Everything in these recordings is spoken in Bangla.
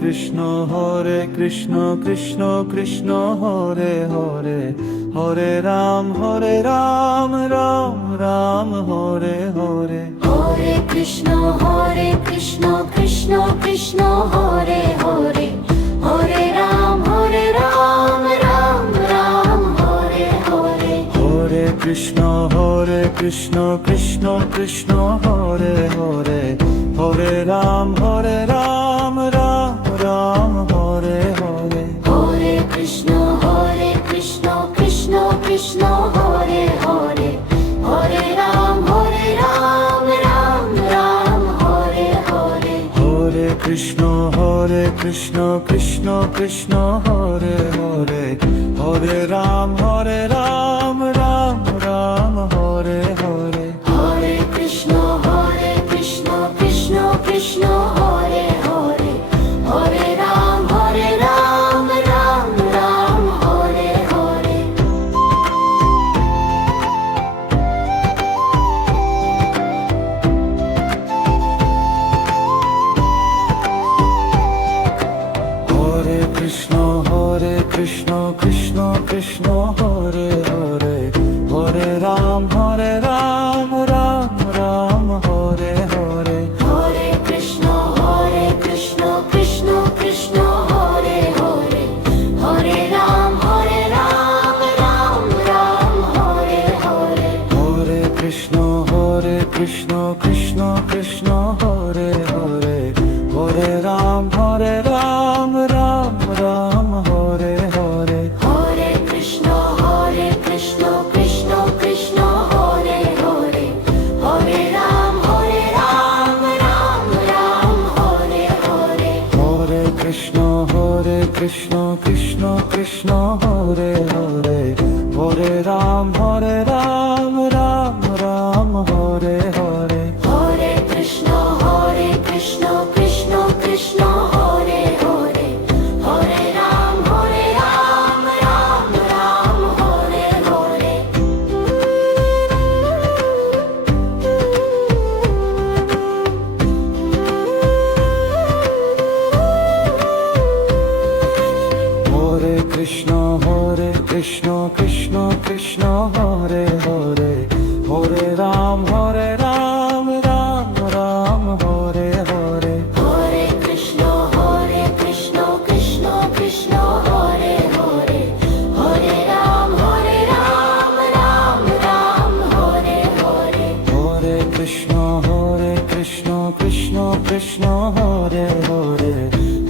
কৃষ্ণ কৃষ্ণ কৃষ্ণ হরে হরে, হরে রাম রাম রাম হরে হরে। হরে কৃষ্ণ কৃষ্ণ কৃষ্ণ হরে হরে, হরে রাম রাম রাম হরে হরে। হরে কৃষ্ণ কৃষ্ণ কৃষ্ণ হরে হরে, হরে রাম রাম রাম হরে হরে। হরে কৃষ্ণ কৃষ্ণ কৃষ্ণ হরে হরে, হরে রাম রাম রাম হরে হরে। হরে কৃষ্ণ কৃষ্ণ কৃষ্ণ হরে হরে, হরে রাম রাম রাম হরে হরে। হরে কৃষ্ণ কৃষ্ণ কৃষ্ণ হরে হরে, হরে রাম রাম রাম হরে হরে। হরে কৃষ্ণ কৃষ্ণ কৃষ্ণ হরে হরে, হরে রাম রাম হরে হরে। হরে কৃষ্ণ কৃষ্ণ কৃষ্ণ হরে হরে, হরে রাম রাম হরে হরে। হরে কৃষ্ণ কৃষ্ণ কৃষ্ণ হরে হরে, হরে রাম রাম হরে হরে। হরে কৃষ্ণ কৃষ্ণ কৃষ্ণ হরে হরে, হরে রাম রাম হরে হরে। হরে কৃষ্ণ কৃষ্ণ কৃষ্ণ হরে হরে, হরে রাম রাম হরে হরে। হরে কৃষ্ণ কৃষ্ণ কৃষ্ণ হরে হরে, হরে রাম রাম হরে হরে। হরে কৃষ্ণ কৃষ্ণ কৃষ্ণ হরে হরে, হরে রাম রাম হরে হরে। হরে কৃষ্ণ কৃষ্ণ কৃষ্ণ হরে হরে, হরে রাম রাম হরে হরে। হরে কৃষ্ণ কৃষ্ণ কৃষ্ণ হরে হরে,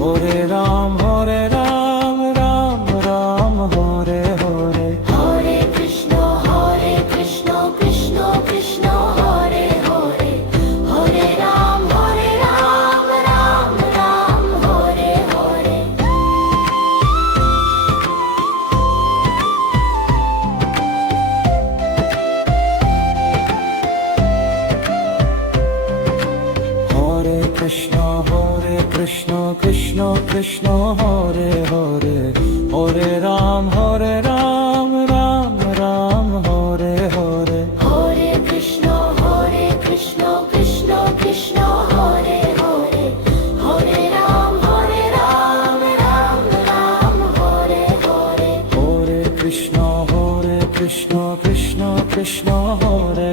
হরে রাম রাম হরে হরে। হরে কৃষ্ণ কৃষ্ণ কৃষ্ণ হরে হরে, হরে রাম রাম হরে হরে। হরে কৃষ্ণ কৃষ্ণ কৃষ্ণ হরে হরে, হরে রাম রাম হরে হরে। হরে কৃষ্ণ কৃষ্ণ কৃষ্ণ হরে হরে, হরে রাম রাম হরে হরে। হরে কৃষ্ণ কৃষ্ণ কৃষ্ণ হরে